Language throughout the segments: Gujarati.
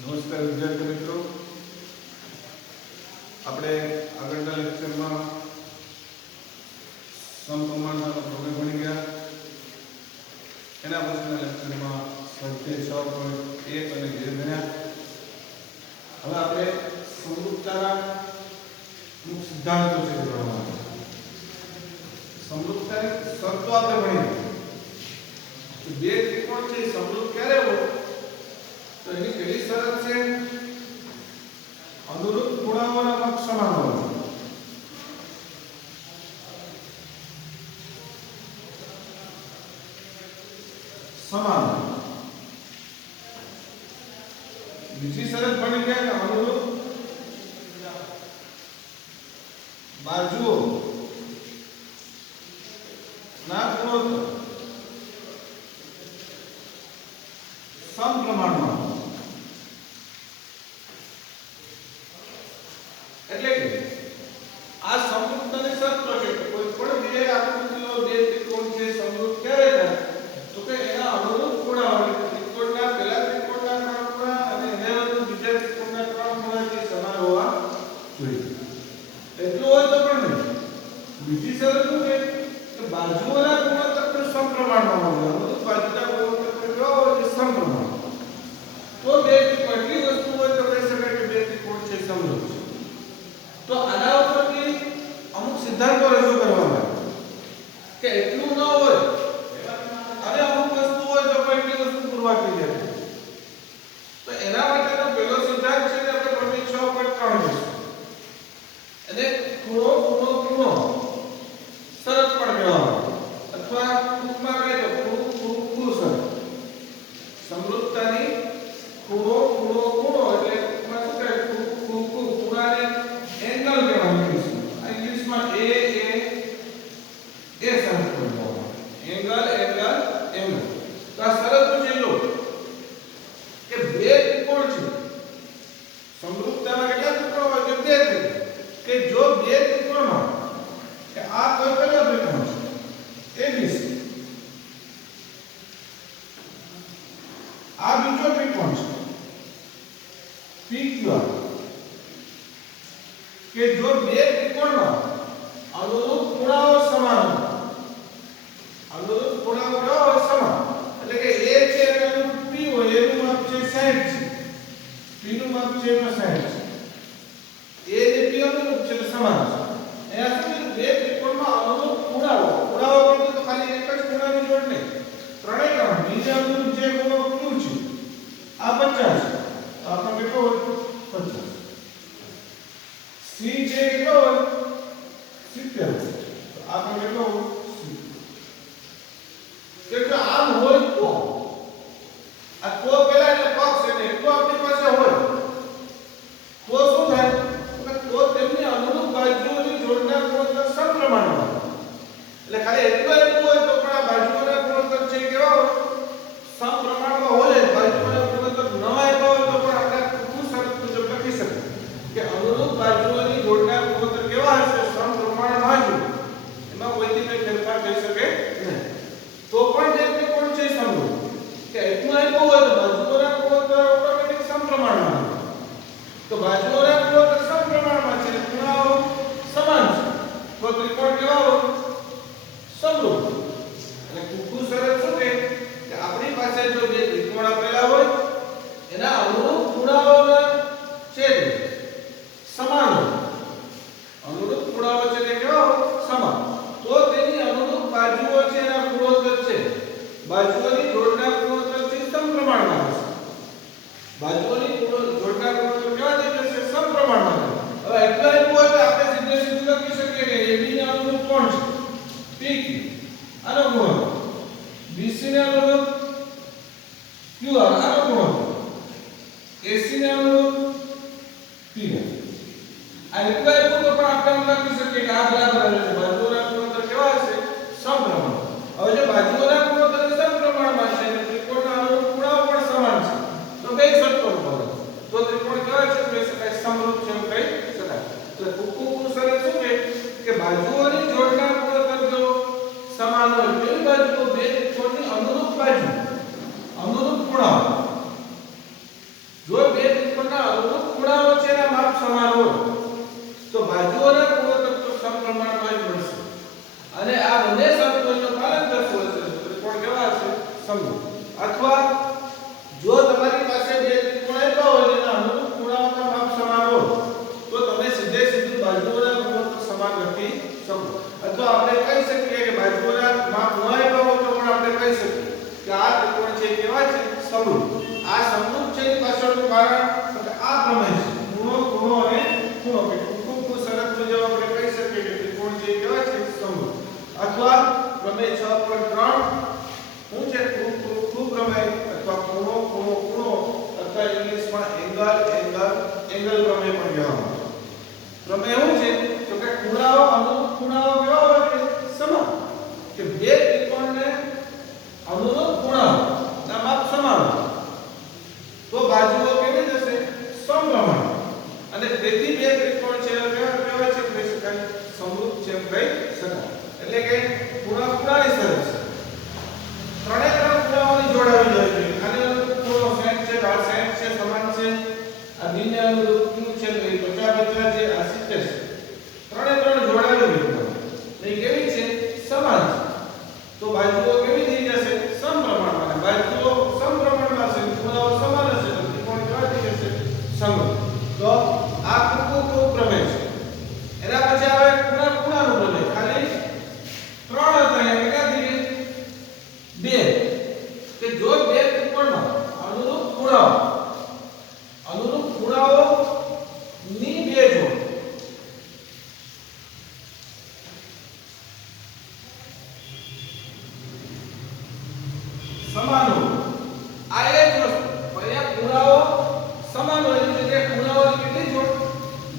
નમસ્કાર વિદ્યાર્થી મિત્રો, આપણે આગળના લેક્ચરમાં સમપ્રમાણતાનો પ્રમેય ભણી ગયા. એના પછીના લેક્ચરમાં સ્વાધ્યાય 6.1 અને 2 ભણ્યા. હવે આપણે સમરૂપતાના મુખ્ય સિદ્ધાંતો છે ભણવાના. સમરૂપતાની શરતો આપણે ભણી. બે ત્રિકોણ છે સમરૂપ ક્યારે હોય? તો એની પહેલી શરત છે અનુરૂપ ખૂણાઓના માપ સમાન હોવા. સમાન. બીજી શરત બની ગયા કે અનુરૂપ બાજુઓ ના ગુણોત્તર સમપ્રમાણમાં. એટલે કે આ સમરૂપતાની શરતો છે કે કોઈ પણ બે આકૃતિનો બે ત્રિકોણ છે સમરૂપ ક્યારે થાય? તો કે એના અનુરૂપ ખૂણાઓ ત્રિકોણના પહેલા ત્રિકોણના ત્રણ ખૂણા અને એના બીજા ત્રિકોણના ત્રણ ખૂણા જે સમાન હોવા જોઈએ. એટલું હોય તો પણ નહીં. બીજી શરત શું છે કે બાજુઓના ગુણોત્તર પણ સમપ્રમાણમાં હોવા જોઈએ. અનુરૂપ બાજુના ગુણોત્તર કેવા હોય છે? સમપ્રમાણ. તો બે ત્રિકોણ એટલી વસ્તુ હોય તો કહી શકાય કે બે ત્રિકોણ છે સમરૂપ છે. તો આના ઉપરથી અમુક સિદ્ધાંતો રજૂ કરવાના કે એટલું ન હોય અને અમુક વસ્તુ હોય તો પણ એટલી વસ્તુ પૂરવા થઈ જાય. તો એના માટેનો પહેલો સિદ્ધાંત છે કે આપણે પ્રમેય 6.3 જોઈશું. અને ખૂણો ખૂણો ખૂણો શરત પણ કહેવામાં અથવા ટૂંકમાં કહે તો ખૂણો ખૂણો ખૂણો શરત. સમરૂપતાની ખૂણો ખૂણો ખૂણો એટલે ટૂંકમાં શું કહે? ખૂણાને એંગલ કહેવામાં આવે છે. ઇંગ્લિશમાં એ શરત કહેવામાં એંગલ એંગલ એંગલ. તો આ શરત છે લો કે બે ત્રિકોણ છે સમરૂપતામાં કેટલા ત્રિકોણ હોય છે? બે ત્રિકોણ. કે જો બે ત્રિકોણમાં કે આ કયો ત્રિકોણ છે? ABC. આ બીજો ત્રિકોણ છે PQR. કે જો બે ત્રિકોણમાં અનુરૂપ ખૂણાઓ સમાન હોય, અનુરૂપ ખૂણાઓ સમાન એટલે કે A છે એનું અનુરૂપ P હોય, એનું માપ છે 60 છે, P નું માપ છે 60 છે, A ને P અનુરૂપ છે સમાન છે. અહીંયા શું બે ત્રિકોણમાં અનુરૂપ ખૂણાઓ કીધું તો ખાલી એક જ ખૂણાની જોડ નહીં, ત્રણેય ત્રણ બીજા અનુરૂપ જે ખૂણો Q છે આ 50 છે. આપણે કેટલો હોય? 50. C છે કેટલો હોય? 70. તો આપણે કેટલો હોય? 70. એટલે આમ હોય તો આ તો પેલા એટલે પક્ષ એટલે એટલું આપણી પાસે હોય તો શું થાય? તો તેમની અનુરૂપ બાજુઓની જોડના ગુણોત્તર સમપ્રમાણમાં. એટલે ખાલી એટલું હોય તો પણ આ બાજુઓના ગુણોત્તર છે કેવા હોય? સમપ્રમાણમાં હોય. બાજુઓના ગુણોત્તર ન આપ્યા હોય તો પણ આપણે ટૂંકું શરત મુજબ લખી શકીએ કે અનુરૂપ બાજુઓની જોડના ગુણોત્તર કેવા હશે? સમપ્રમાણમાં જ. એમાં કોઈથી કોઈ ફેરફાર થઈ શકે નહીં. તો પણ જે ત્રિકોણ છે સમરૂપ કે એટલું આપ્યું હોય તો બાજુઓના ગુણોત્તર ઓટોમેટિક સમપ્રમાણમાં. તો બાજુઓના ગુણોત્તર સમપ્રમાણમાં છે, ખૂણાઓ સમાન છે, તો ત્રિકોણ કેવા હોય? સમરૂપ. અને ટૂંકું શરત શું કે આપણી પાસે જો બે ત્રિકોણ આપેલા હોય એના અનુરૂપ ખૂણાઓના છેદ સમાન હોય, અનુરૂપ ખૂણાઓ છે તે કેવા હોય? સમાન. તો તેની અનુરૂપ બાજુઓ છે એના ગુણોત્તર છે બાજુઓની જોડના ગુણોત્તર છે સમપ્રમાણમાં હશે. બાજુઓની જોડના ગુણોત્તર કેવા થઈ જશે? સમપ્રમાણમાં. હવે એટલા આપ્યું હોય તો આપણે સીધું લખી શકીએ કે AB ને અનુરૂપ કોણ છે? PQ. આનો ગુણોત્તર. BC ને અનુરૂપ QR. આનો ગુણોત્તર. AC ને અનુરૂપ PR. આ એટલા આપ્યું તો પણ આપણે લખી શકીએ કે આ બરાબર આવે છે. બાજુઓના ગુણોત્તર કેવા હશે? સમપ્રમાણ. હવે જો બાજુઓના ગુણોત્તર સમપ્રમાણમાં છે અને ત્રિકોણના અનુરૂપ ખૂણાઓ પણ સમાન છે તો કઈ શરતો પડે? તો ત્રિકોણ કેવા છે? કહી શકાય સમરૂપ છે એમ કહી શકાય. તો ટૂંકું શરત શું કે બાજુઓની જોડના ગુણોત્તર જો સમાન હોય પેલી બાજુ બે ત્રિકોણની અનુરૂપ બાજુ અનુરૂપ ખૂણાઓ જો બે સમાન હોય તો બાજુઓના ગુણોત્તર તો સમપ્રમાણમાં જ મળશે અને આ બંને શરતોનું પાલન કરતું હશે તો ત્રિકોણ કેવા હશે સમરૂપ અથવા જો તમારી પાસે બે ત્રિકોણ એવા હોય જેના અનુરૂપ ખૂણાઓના માપ સમાન હોય તો તમે સીધું બાજુઓના ગુણોત્તર સમાન લખી શકો અથવા આપણે કહી શકીએ કે બાજુઓના માપ ન એવા હોય તો પણ આપણે કહી શકીએ કે આ ત્રિકોણ છે કેવા છે સમરૂપ આ સમરૂપ છે પાછળનું કારણ કે આ પ્રમેય છે ખૂણો અને ખૂણો કે ટૂંકું શરત મુજબ આપણે કહી શકીએ કે ત્રિકોણ છે કેવા છે સમરૂપ અથવા પ્રમેય 6.3 શું છે ખૂબ પ્રમેય અથવા ખૂણો અથવા ઇંગ્લિશમાં એંગલ પ્રમેય પણ કહેવામાં પ્રમેય શું છે તો કે ખૂણાઓ અનુરૂપ ખૂણાઓ કેવા હોય કે સમાન કે બે ત્રિકોણને અનુરૂપ ખૂણાઓના માપ સમાન તો બાજુઓ કેવી થશે સમપ્રમાણ અને તેથી બે ત્રિકોણ છે કેવા છે કહી શકાય સમરૂપ છે કહી શકાય એટલે કે ખૂણાની શરત છે ત્રણે ત્રણ ખૂણાઓની જોડાવી જોઈએ આને ખૂણો 60 છે 60 છે સમાન છે આ બિંદુ અનુરૂપ શું છે તો 50 છે આ 70 છે ત્રણે ત્રણ જોડાવી જોઈએ એ કેવી છે સમાન છે તો બાજુઓ કેવી થઈ જશે સમપ્રમાણમાં અને બાજુઓ સમપ્રમાણમાં છે ખૂણાઓ સમાન હશે તો ત્રિકોણ કેવા થઈ જશે સમરૂપ તો આ ખૂબ પ્રમેય છે એના પછી આવે ખૂણાનું પ્રમેય ખાલી ત્રણ હતા એ કેટલા થઈ ગયા બે કે જો બે ત્રિકોણમાં અનુરૂપ ખૂણાઓ ની બે જોડ સમાન હોય આ એક વસ્તુ અહીંયા ખૂણાઓ સમાન હોય એટલે કે ખૂણાઓની કેટલી જોડ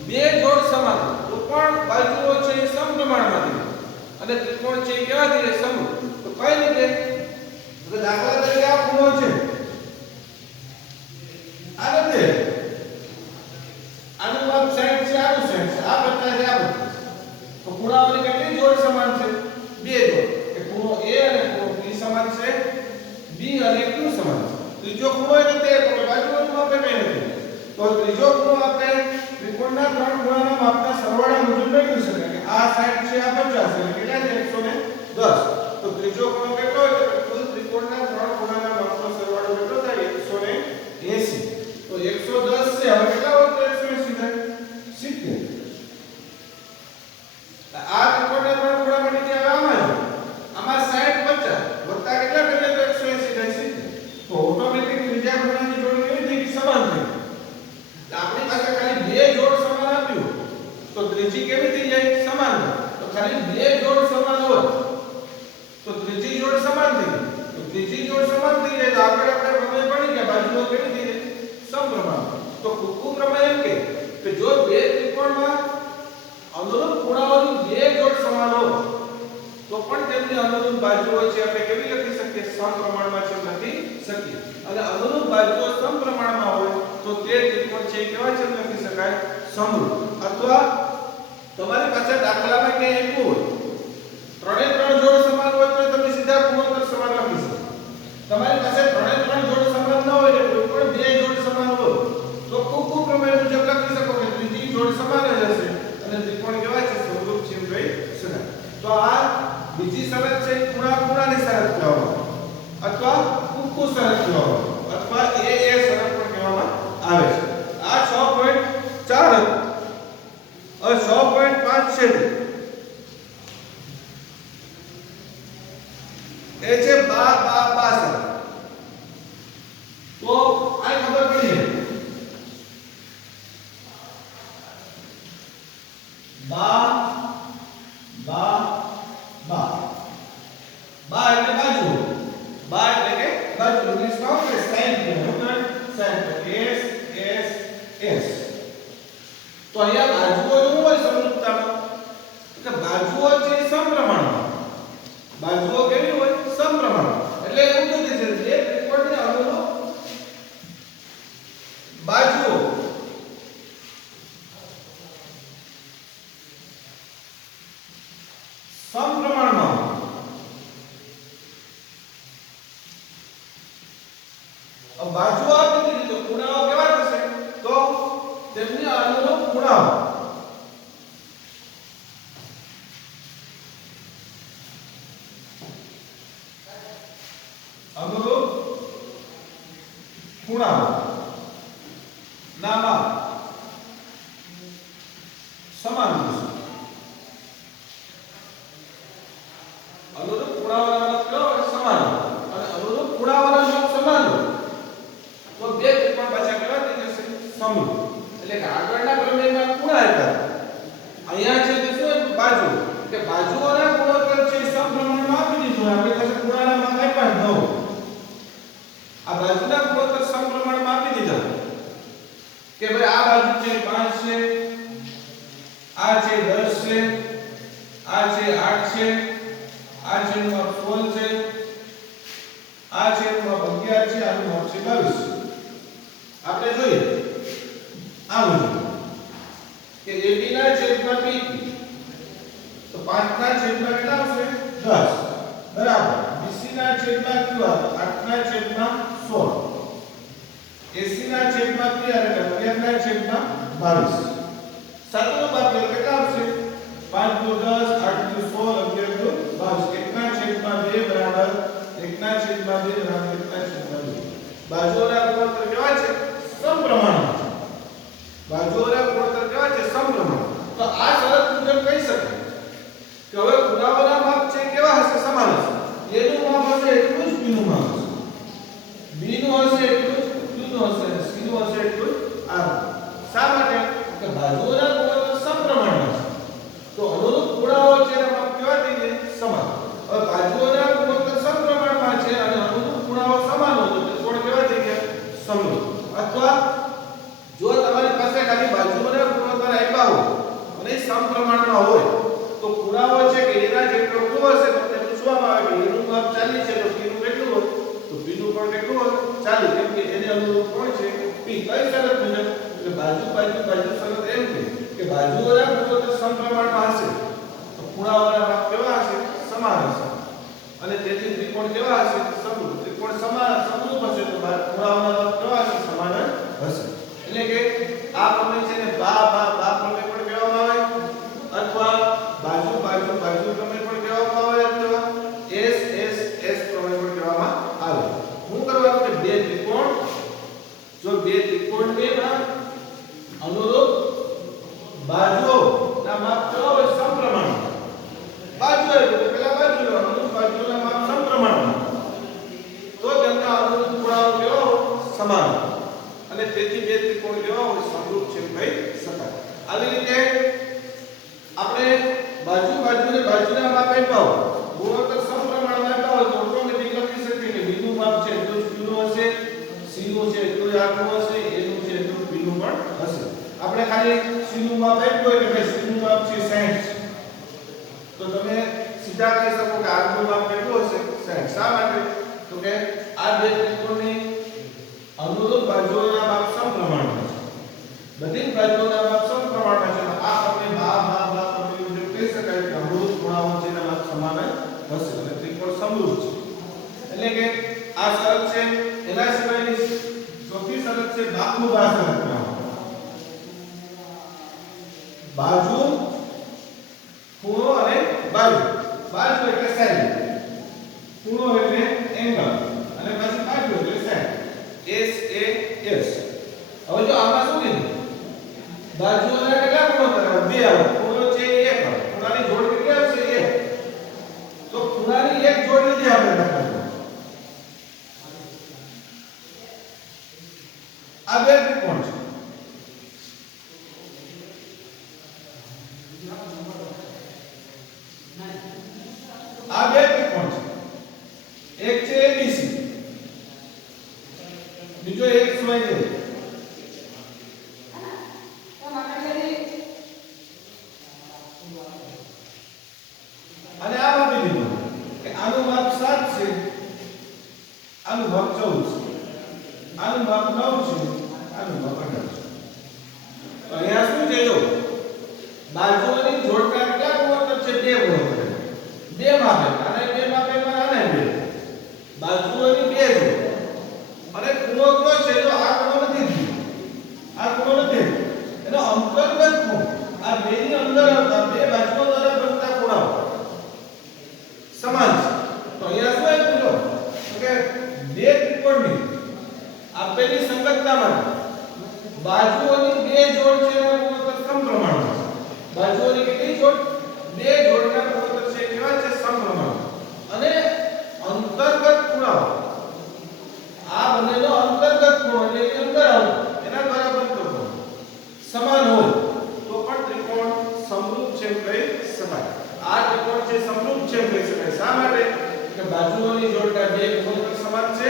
બે જોડ સમાન તો પણ બાજુઓ છે એ સમપ્રમાણમાં થઈ અને ત્રિકોણ છે એ કેવા થઈ સમરૂપ તો કઈ રીતે તો દાખલા તરીકે આ ખૂણો છે આ રીતે આનું માપ 60 છે આનું 60 છે આ 50 છે આ 50 તો ખૂણાઓની કેટલી જોડ સમાન છે બે જોડ કે ખૂણો A અને ખૂણો B સમાન છે B અને Q સમાન છે ત્રીજો ખૂણો એ નથી તો બાજુઓનું માપ કઈ નથી તો ત્રીજો ખૂણો આપણે ત્રિકોણના ત્રણ ખૂણાના માપના સરવાળા મુજબ મેળવી શકાય કે આ 60 છે આ 50 છે કેટલા છે 110 તો ત્રીજો ખૂણો કેટલો હોય તો કુલ ત્રિકોણના ત્રણ ખૂણાના માપનો સરવાળો કેટલો થાય 180 તો 110 છે હવે કેટલા હોય તો 180 થાય 70 આ ત્રિકોણના ત્રણ ખૂણા માટે કે આમાં જો આમાં 60 50 વત્તા કેટલા કરીએ તો 180 થાય 70 તો ઓટોમેટિક ત્રીજા ખૂણાની જોડ કેવી થઈ ગઈ સમાન થઈ આપણી પાસે ખાલી બે જોડ સમાન આપ્યું તો ત્રીજી કેવી થઈ જાય સમાન તો ખાલી બે જોડ સમાન હોય તો ત્રીજી જોડ સમાન થઈ તો ત્રીજી જોડ સમાન થઈ જાય તો આપણે પ્રમેય પડી ગયા બાજુઓ કેવી થઈ જાય સમપ્રમાણ તો કુકુ પ્રમેય એમ કે જો બે ત્રિકોણમાં અનુરૂપ ખૂણાઓની બે જોડ સમાન હોય તો પણ તેમની અનુરૂપ બાજુઓ છે આપણે કેવી લખી શકીએ સમપ્રમાણમાં છે લખી શકીએ અને અનુરૂપ બાજુઓ સમપ્રમાણમાં હોય તો તે ત્રિકોણ છે કેવા છે લખી શકાય સમરૂપ અથવા તમારી પાસે દાખલામાં કે આપ્યું હોય ત્રણે ત્રણ જોડ સમાન હોય તો તમે સીધા ગુણોત્તર સમાન લખી શકો તમારી પાસે ત્રણે ત્રણ જોડ સમાન ન હોય ને કોઈ પણ બે જોડ સમાન હોય તો કુકુ પ્રમેય મુજબ લખી શકો કે ત્રીજી જોડ સમાન જ હશે અને ત્રિકોણ કેવા છે સમરૂપ છે એમ કહી શકાય તો આ બીજી શરત છે ખૂણાની શરત કહેવામાં અથવા કુકુ શરત કહેવામાં અથવા એ શરત પણ કહેવામાં આવે છે આ 6.4 હવે 6.5 છે એ છે બા શરત તો આ ખબર પડી છે બા એટલે બાજુ બા એટલે કે બાજુ ઇંગ્લિશમાં આપણે સાઇન કહેવાય સાઇન S તો અહીંયા બાજુઓ શું હોય સમરૂપતામાં કે બાજુઓ છે સમપ્રમાણમાં બાજુઓ કેવી હોય સમપ્રમાણમાં એટલે એવું કીધું છે જે ત્રિકોણને અનુરૂપ બાજુઓ સમપ્રમાણમાં બાજુઓ આપી દીધી તો ખૂણાઓ કેવા થશે તો તેમની અનુરૂપ ખૂણાઓ અનુરૂપ ખૂણાઓ ના માપ સમાન હશે. અનુરૂપ ખૂણાઓના માપ કેવા હોય? સમાન. અને અનુરૂપ ખૂણાઓના માપ સમાન હોય તો બે ત્રિકોણ પાછા કેવા થઈ જશે? સમરૂપ. એટલે કે આગળના પ્રમેયમાં ખૂણા હતા, અહીંયા છે તે શું? બાજુ. કે બાજુઓના ગુણોત્તર છે સમપ્રમાણમાં આપી દીધું. આપણે પાસે ખૂણાના માપ આપ્યા ન હોય. આ બાજુના ગુણોત્તર સમપ્રમાણમાં આપી દીધા કે ભાઈ આ બાજુ છે 5 છે, આ છે 10 છે, આ છે 8 છે, આ છે નું માપ 16 છે, આ છે નું માપ 11 છે, આનું માપ છે 22. આપણે જોઈએ આ મુજબ કે AB ના છેદમાં BQ તો 5 ના છેદમાં કેટલા આવશે? 10 બરાબર. BC ના છેદમાં QR 8 ના છેદમાં 16, AC ના છેદમાં PR એટલે 11 ના છેદમાં 22. સાતનો ભાગાકાર કેટલા આવશે? 5 દુ 10, 8 દુ 16, 11 દુ 22. 1 ના છેદમાં 2 બરાબર 1 ના છેદમાં 2 બરાબર 1 ના છેદમાં 2. બાજુઓના ગુણોત્તર કેવા છે? સમપ્રમાણમાં છે. બાજુઓના ગુણોત્તર કેવા છે? સમપ્રમાણ. તો આ શરત મુજબ કહી શકાય કે હવે ખૂણાઓના માપ છે કેવા હશે? સમાન હશે. A નું માપ હશે એટલું જ B નું માપ હશે. B નું હશે એટલું જ Q નું હશે, અને C નું હશે એટલું જ R. શા માટે? કે બાજુઓના ગુણોત્તર સમપ્રમાણમાં છે. તો અનુરૂપ ખૂણાઓ છે એના માપ કેવા થઈ જાય? સમાન. હવે બાજુઓના ગુણોત્તર સમપ્રમાણમાં છે અને અનુરૂપ ખૂણાઓ સમાન હોય તો ત્રિકોણ કેવા થઈ ગયા? સમરૂપ. અથવા જો તમારી પાસે ખાલી બાજુઓના ગુણોત્તર આપ્યા હોય અને સમપ્રમાણમાં હોય તો ખૂણાઓ છે કે એના જેટલો ખૂણો હશે તમને પૂછવામાં આવે કે એનું માપ 40 છે તો P નું કેટલું હોય? તો P નું પણ કેટલું હોય? 40. કેમ કે એને અનુરૂપ કોણ છે? P. કઈ શરત મુજબ? એટલે બાજુ શરત એમ કે બાજુઓના ગુણોત્તર સમપ્રમાણમાં હશે તો ખૂણાઓના માપ કેવા હશે? સમાન હશે. અને તેથી ત્રિકોણ કેવા હશે? સમરૂપ. ત્રિકોણ સમરૂપ હશે તો ખૂણાઓના માપ કેવા હશે? સમાન હશે. એટલે કે આ પ્રમેય છે ને બા પ્રમેય પણ કહેવામાં આવે અથવા બાજુ પ્રમેય પણ કહેવામાં આવે અથવા S પ્રમેય પણ કહેવામાં આવે. શું કરવાનું કે બે ત્રિકોણ બેમાં અનુરૂપ બાજુઓના માપ કેવા હોય? સમપ્રમાણ. બાજુ એટલે પેલા બાજુ અનુરૂપ બાજુઓના માપ સમપ્રમાણમાં તો તેમના અનુરૂપ ખૂણાઓ કેવા હોય? સમાન. અને તેથી બે ત્રિકોણ કેવા હોય? સમરૂપ છે કહી શકાય. આવી રીતે આપણે બાજુના માપ આપ્યા હોય, ગુણોત્તર સમપ્રમાણમાં આપ્યા હોય તો ઓટોમેટિક લખી શકીએ કે B નું માપ છે એટલું જ Q નું હશે, C નું છે એટલું જ R નું હશે, A નું છે એટલું B નું પણ હશે. આપણે ખાલી C નું માપ આપ્યું હોય કે C નું માપ છે 60 તો તમે સીધા કહી શકો કે R નું માપ કેટલું હશે? 60. શા માટે? તો કે આ બે ત્રિકોણની અનુરૂપ બાજુઓના માપ સમપ્રમાણમાં છે. બધી બાજુઓના માપ સમપ્રમાણમાં છે. આ પ્રમેય બા પ્રમેય મુજબ કહી શકાય કે અનુરૂપ ખૂણાઓ છે એના માપ સમાન હશે અને ત્રિકોણ સમરૂપ છે. એટલે કે આ શરત છે. એના સિવાયની ચોથી શરત છે બાકુબા શરત. બાજુ, ખૂણો અને બાજુ. બાજુ એટલે સાઈડ, ખૂણો એટલે એંગલ અને પછી બાજુ એટલે સાઈડ. SAS. હવે જો આમાં શું કીધું? બાજુઓના કેટલા ગુણોત્તર આવે? 2 આવે. ખૂણો છે 1 આવે. ખૂણાની જોડ કેટલી આવશે? 1. તો ખૂણાની એક જોડ લીધી આપણે દાખલા. આ બે ત્રિકોણ છે. આ બે ત્રિકોણ છે. એક છે ABC, બીજો XYZ. અને આ આપી દીધું કે આનું માપ 7 છે, આનું માપ 14 છે, આનું માપ 9 છે, આનું માપ 18. એટલા માટે બાજુઓની બે જોડ છે એના ગુણોત્તર સમપ્રમાણમાં છે. બાજુઓની કેટલી જોડ? બે જોડના ગુણોત્તર છે કેવા છે? સમપ્રમાણ. અને અંતર્ગત ખૂણાઓ આ બંનેનો અંતર્ગત ખૂણો એટલે કે અંદર આવો એના દ્વારા બનતો ખૂણો સમાન હોય તો પણ ત્રિકોણ સમરૂપ છે એમ કહી શકાય. આ ત્રિકોણ છે સમરૂપ છે એમ કહી શકાય. શા માટે? કે બાજુઓની જોડના બે ગુણોત્તર સમાન છે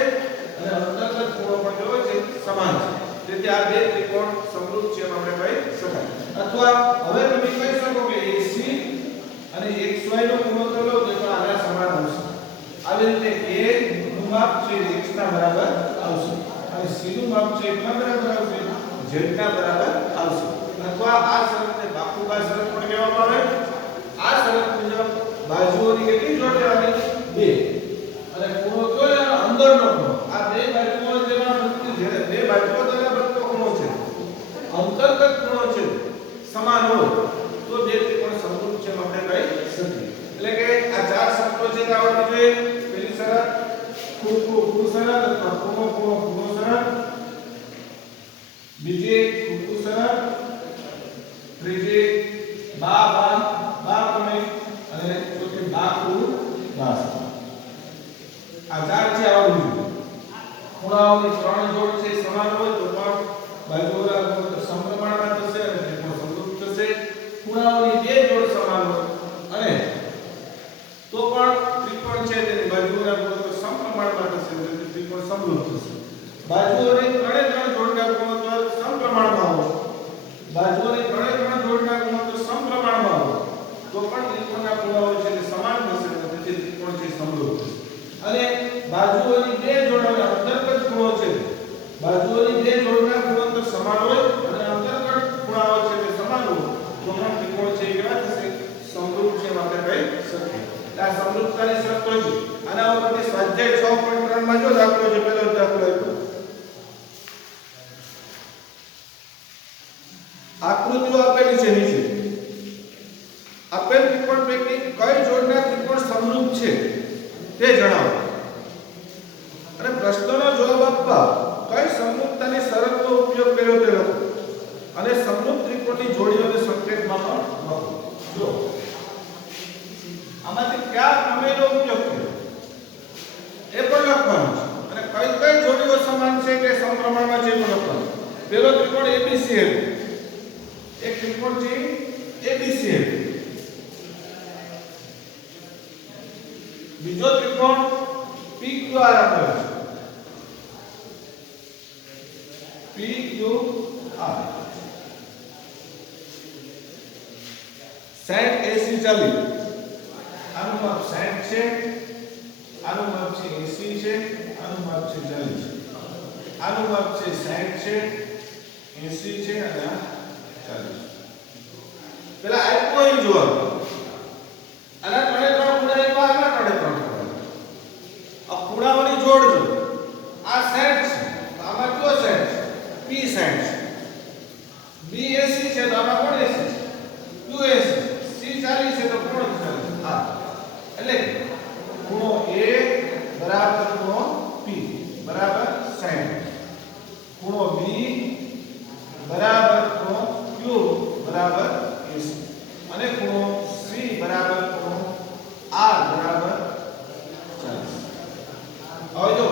અને અંતર્ગત ખૂણો પણ કેવો છે? સમાન છે. તેથી આ બે ત્રિકોણ સમરૂપ છે એમ આપણે કહી શકાય. અથવા હવે તમે કહી શકો કે AC અને XY નો ગુણોત્તર લો તો આના સમાન આવશે. આવી રીતે A નું માપ છે x ના બરાબર આવશે અને C નું માપ છે કેટલા બરાબર આવશે? z ના બરાબર આવશે. અથવા આ શરતને બાકુબા શરત પણ કહેવામાં આવે. આ શરત મુજબ બાજુઓની કેટલી જોડ લેવાની? બે. અને ખૂણો કયો લેવાનો? અંદરનો ખૂણો. આ બે બાજુઓ જેમાં બનતી છે બે બાજુઓ દ્વારા બનતો ખૂણો છે અંતર્ગત ખૂણો છે સમાન હોય તો બે ત્રિકોણ સમરૂપ છે એમ આપણે કહી શકીએ. એટલે કે આ ચાર શરતો છે તે આવડવી જોઈએ. પહેલી શરત ખૂણો શરત અથવા ખૂણો શરત, બીજી ખૂણો શરત, ત્રીજી બા પ્રમેય અને ચોથી બા. આ ચાર છે આવડવું જોઈએ. ખૂણાઓની ત્રણ જોડ છે સમાન હોય તો પણ બાજુઓના ગુણોત્તર સમપ્રમાણમાં થશે અને ત્રિકોણ સમરૂપ થશે. ખૂણાઓની બે જોડ સમાન હોય અને તો પણ ત્રિકોણ છે તેની બાજુઓના ગુણોત્તર સમપ્રમાણમાં થશે એટલે ત્રિકોણ સમરૂપ થશે. બાજુઓની ત્રણે ત્રણ જોડના ગુણોત્તર સમપ્રમાણમાં હોય તો પણ ત્રિકોણના ખૂણાઓ છે તે સમાન થશે અને તેથી ત્રિકોણ છે સમરૂપ થશે. અને બાજુઓની બે જોડના અંતર્ગત ખૂણો છે બાજુઓની બે જોડના ગુણોત્તર સમાન હોય અને અંતર્ગત ખૂણાઓ છે તે સમાન હોય તો પણ ત્રિકોણ છે કેવા થશે? સમરૂપ છે એમ આપણે કહી શકીએ. આ સમરૂપતાની શરતો છે. આના ઉપરથી સ્વાધ્યાય 6.3 માં જો દાખલો છે પહેલો દાખલો આપ્યો. આકૃતિઓ આપેલી છે નીચે. આપેલ ત્રિકોણ પૈકી કઈ જોડના ત્રિકોણ સમરૂપ છે તે જણાવો. અને પ્રશ્નનો જવાબ આપવા કઈ સમરૂપતાની શરતનો ઉપયોગ કર્યો તે લખો. અને સમરૂપ ત્રિકોણની જોડીઓને સંકેતમાં પણ લખો. જો આમાંથી કયા પ્રમેયનો ઉપયોગ કર્યો એ પણ લખવાનું છે અને કઈ કઈ જોડીઓ સમાન છે કે સમપ્રમાણમાં છે એ પણ લખવાનું. પહેલો ત્રિકોણ ABC એક ત્રિકોણ છે ABC. બીજો ત્રિકોણ PQR આપેલો છે. PQR 60 AC 40. આનું માપ 60 છે, આનું માપ છે 80 છે, આનું માપ છે 40 છે. આનું માપ છે 60 છે, 80 છે અને આ 40. પેલા આપ્યો અહીં જોવાનું. આના ત્રણે ત્રણ ખૂણા આપ્યા, આના ત્રણે ત્રણ ખૂણા. આ ખૂણાઓની જોડ જો. આ 60 છે તો આમાં કયો 60 છે? P 60 છે. B 80 છે તો આમાં કોણ 80 છે? Q 80. C 40 છે તો કોણ 40? હા. એટલે ખૂણો A બરાબર ખૂણો P બરાબર 60. ખૂણો B બરાબર ખૂણો Q બરાબર 80 અને ખૂણો C બરાબર ખૂણો R બરાબર 40. હવે જો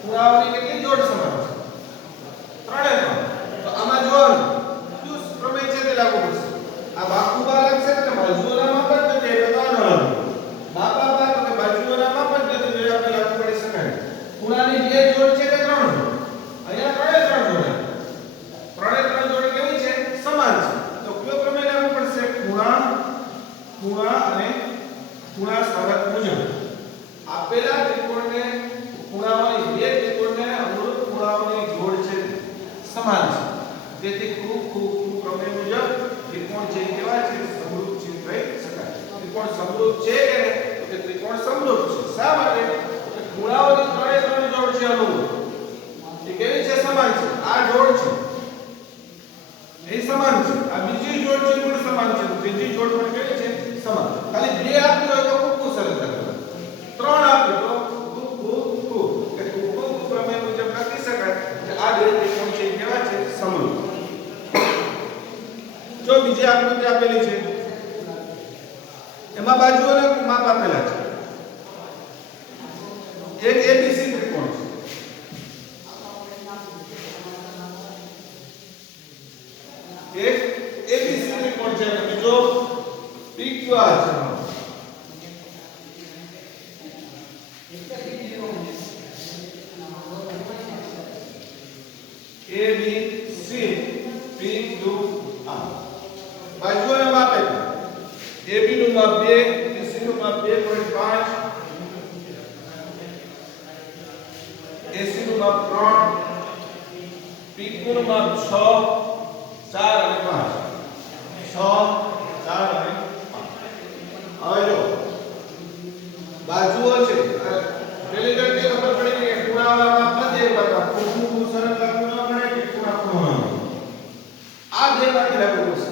ખૂણાઓની કેટલી જોડ સમાન છે? ત્રણે ત્રણ. તો આમાં જોવાનું કયું પ્રમેય છે તે લાગુ પડશે. આ બાકુબા લાગશે કે બાજુઓના માપ જ નથી એટલે તો ન લાગે. બાબા તો કે બાજુઓના માપ જ નથી એટલે આપણે લાગુ પડી શકાય. ખૂણાની બે જોડ છે કે ત્રણ જોડ? અહીંયા ત્રણે ત્રણ જોડ. ત્રણે ત્રણ જોડ કેવી છે? સમાન છે. તો કયો પ્રમેય લાગુ પડશે? ખૂણા અને ખૂણા શરત મુજબ આપેલા ત્રિકોણને ખૂણાઓની બે ત્રિકોણને અનુરૂપ ખૂણાઓની જોડ છે સમાન છે. તેથી ખૂબ પ્રમેય મુજબ ત્રિકોણ છે કેવા છે? સમરૂપ છે કહી શકાય. ત્રિકોણ સમરૂપ છે કે નહીં? તો કે ત્રિકોણ સમરૂપ છે. શા માટે? કે ખૂણાઓની ત્રણે ત્રણ જોડ છે અનુરૂપ. એ કેવી છે? સમાન છે. આ જોડ છે એ સમાન છે. આ બીજી જોડ છે પણ સમાન છે. ત્રીજી જોડ પણ કેવી છે? સમાન. ખાલી બે આપી હોય તો ખૂબ સરસ લાગે. ત્રણ આપી તો ખૂબ કે ખૂબ પ્રમેય મુજબ લખી શકાય કે આ બે જો બીજી આકૃતિ આપેલી છે એમાં બાજુઓના માપ આપેલા છે એક એબીસી ત્રિકોણ છે એક એબીસી ત્રિકોણ છે અને બીજો પીક્યુઆર છે A B C P Q R બાજુઓના માપ આપ્યા AB નું માપ 2 BC નું માપ 2.5 AC નું માપ 3 PQ નું માપ 6 4 અને 5 6 4 અને 5 હવે જો બાજુઓ છે પેલી ગણતરી ખબર પડી કે ખૂણાવાળા માપ નથી એક બાજુ ખૂણું સરળ લાગુ ન પડે કે ખૂણા ખૂણો આ બે માંથી લાગુ પડશે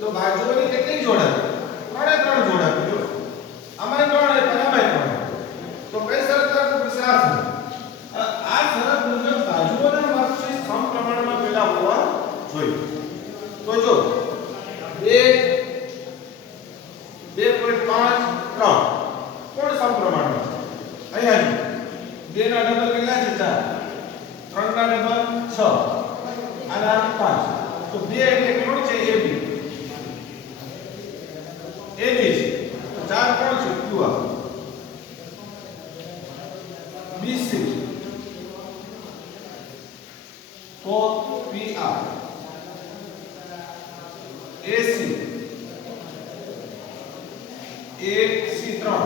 તો બાજુઓની કેટલી જોડા ત્રણે ત્રણ જોડા જો આમાં ત્રણ અને આમાં ત્રણ તો કઈ શરત લાગુ પડશે આ શરત મુજબ બાજુઓના માપ છે સમપ્રમાણમાં પેલા હોવા જોઈએ તો જો 2.5 3 કોણ સમપ્રમાણમાં છે અહીંયા 2 ના ડબલ કેટલા છે 4 3 ના ડબલ 6 અને 5 તો 2 એટલે કોણ છે AB AB છે 4 કોણ છે QR BC તો PR AC AC 3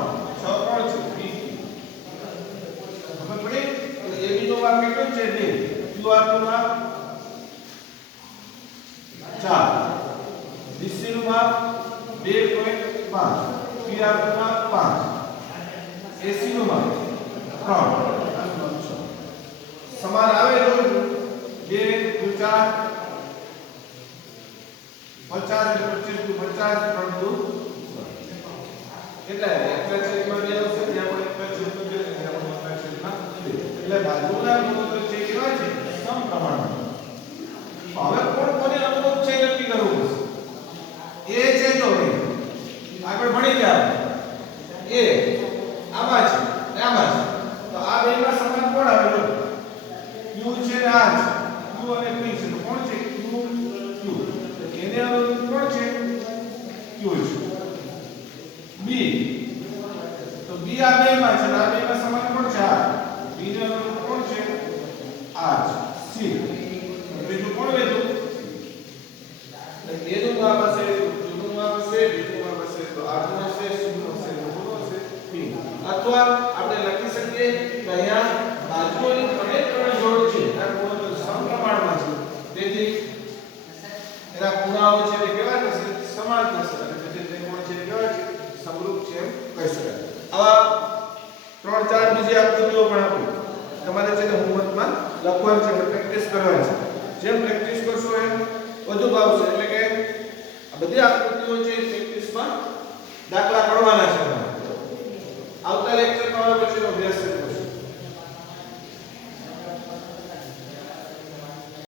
6 કોણ છે P ખબર પડી તો AB નો માપ કેટલો છે 2 QR નું માપ 4 BC નું માપ 2.5 PR નું માપ 5 AC નું માપ 3 સમાન આવે જો 2 4 50 એટલે 25 50 3 2 એટલે એકલા છેદમાં 2 આવશે ત્યાં પણ એકલા છેદમાં 2 ત્યાં પણ એકલા છેદમાં 2 એટલે બાજુના ગુણોત્તર છે કેવા છે સમપ્રમાણમાં હવે કોણ કોને અનુરૂપ છે નક્કી કરવું પડશે એ છે જો આગળ ભણી ગયા એ આમાં છે આમાં છે તો આ બેમાં સમાન કોણ આવે જો Q છે ને આ છે Q અને P છે તો કોણ છે Q Q એને અનુરૂપ કોણ છે Q છે B તો B આ બેમાં છે આ બેમાં સમાન કોણ છે આ B ને અનુરૂપ કોણ છે આ C બીજું કોણ વેધું A નું માપ હશે B નું માપ હશે B નું માપ હશે તો આ નું હશે C નું હશે નું હશે P અથવા આપણે લખી શકીએ કે અહીંયા બાજુઓની ત્રણે ત્રણ જોડ છે આ ગુણોત્તર સમપ્રમાણમાં છે તેથી એના ખૂણાઓ છે એ કેવા થશે સમાન થશે અને તેથી ત્રિકોણ છે કેવા છે સમરૂપ છે એમ કહી શકાય આવા 3 4 બીજી આકૃતિઓ પણ આપી તમારે છે હોમવર્કમાં લખવાનું છે પ્રેક્ટિસ કરવાની છે જેમ પ્રેક્ટિસ કરશો એમ વધુ ભાવશે એટલે કે આ બધી આકૃતિઓ છે પ્રેક્ટિસમાં દાખલા કરવાના છે આવતા લેક્ચર તમારો પછીનો અભ્યાસ